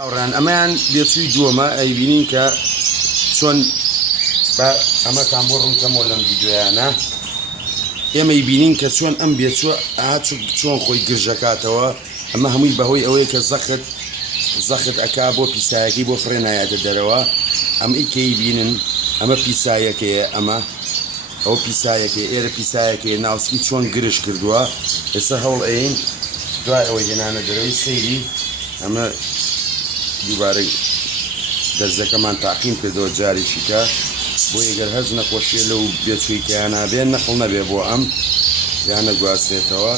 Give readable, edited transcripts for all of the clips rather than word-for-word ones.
ئەوڕان ئەمەیان بێچووی دووەمە ئەیبینین کە چۆن بە ئەمەتان بۆ ڕوونکەمەوە لەم ڤیدیۆیانە ئێمەی بینین کە چۆن ئەم بێچووە چۆن خۆی گرژەکاتەوە. ئەمە هەمووی بەهۆی ئەوەیە کە زەخت ئەکا بۆ پیسایەکەی بۆ فرێنایەتە دەرەوە. ئەم ئیکەی بینن ئەمە پیسایەکەیە، ئەو پیسایەکەی ئێرە پیسایەکەی ناوسکی چۆن گرش کردووە. ئێستا هەوڵ ئەین دوای ئەوەی هێنانە دەرەوەی سەیری ئەمە دووبارەی دەرزەکەمان تاقیم کردەوە جارێکیکە بۆ ئەگەر هەز نەخۆشیە لەو بێچوویکیان نابێن نەخڵ نەبێ بۆ ئەم یان نەگواسرێتەوە.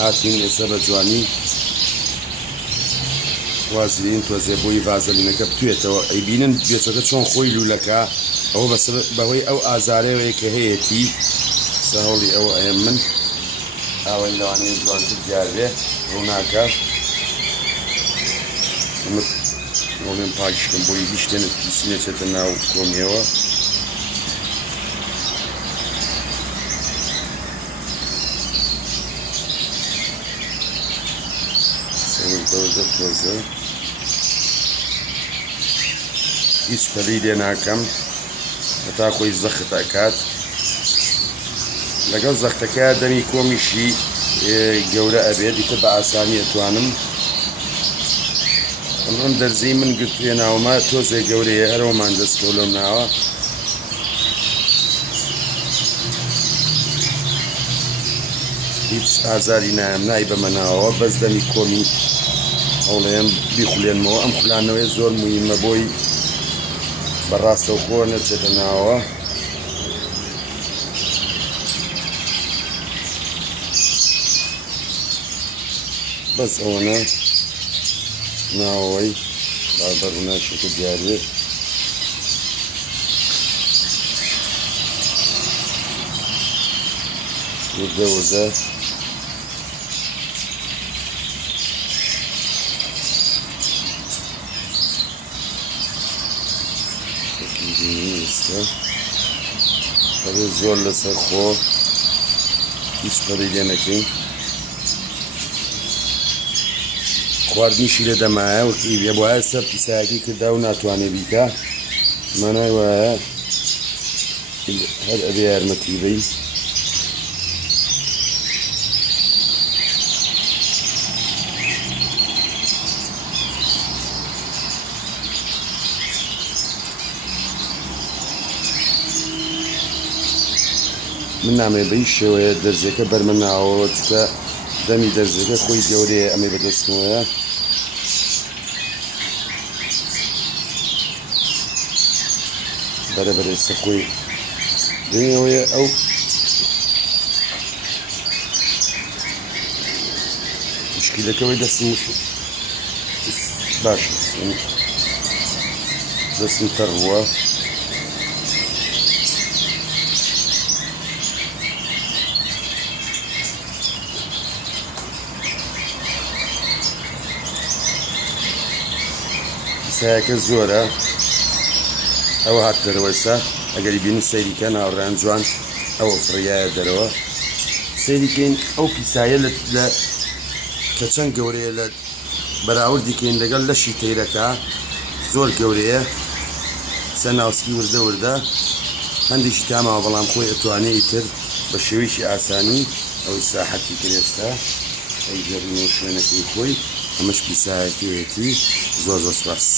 هاتین ئێستا بە جوانی وازلین تۆزێ بۆی ڤازەلینەکە بتوێتەوە. ئەیبینن بێچەکە چۆن خۆی لوولەکە ئەوە بەهۆی ئەو ئازارەوەی کە هەیەی سەهۆڵی ئەوە ئەیە من ئاوەی لەوانەیە جوانتر دیار بێ ڕووناکە ڕۆڵێن پاکشکم بۆی هیچ شتێنت پیسی نەچێتە ناو کۆمیەوە. بەوەدە تۆزە هیچ پەلەی لێ ناکەم هەتا خۆی زەخت ئەکات. لەگەڵ زەختەکە دەمی کۆمیشی گەورە ئەبێت دیتە بە ئاسانی ئەتوانم ئەم دەرزەی من گرتوویە ناومە تۆزێ گەورەیە هەرەوەمان دەستکەوت لەم ناوە. هیچ ئازاری نایم نای بەمەناوەوە بەس دەمی کۆمی هەوڵەیەم بیخولێنمەوە. ئەم خولانەوەی زۆر موهیمە بۆی بەڕاستەوخۆ نەچێتە ناوە. بەس ئەوەنە ناوەوەی بەڕووناشێکە دیارێ. وردە پەرێ زۆر لەسەر خۆ هیچ پەرەی لێ نەکەین. خواردنیشی لە دەمایە وەکی وایە سەر پیسایەکەی کردا و ناتوانێ بیکە مانای وایە هەر ئەبێ یارمەتی بی. من نامێ بەی شێوەیە دەرزەکە بەرمە ناوەوە چکە دەمی دەرزەکە خۆی گەورەیە ئەمەی بەدەستمەوەیە. بەرەبەر ئێستا خۆی دەنیەوەیە ئەو مشکیلەکەوەی دەستم باش دەستم تەڕووە. پیسایەکە زۆرە ئەوە هات دەرەوەسا ئەگەری بینی سەیریکە ناوڕان جوان ئەوە فڕیایە دەرەوە سەیریکەین. ئەو پیسایە لە کە چەند گەورەیە لە بەراوردیکەین لەگەڵ لەشی تەیرەکە زۆر گەورەیە سە ناوسکی وردە هەندێکی تاماوە بەڵام خۆی ئەتوانێ ئیتر بە شێوەیەکی ئاسانی ئەوەی ساحەتی کرێستا ئەی گەڕینەوە شوێنەکەی خۆی. ئەمەش پیسایەکەیەتی زۆر سوپاس.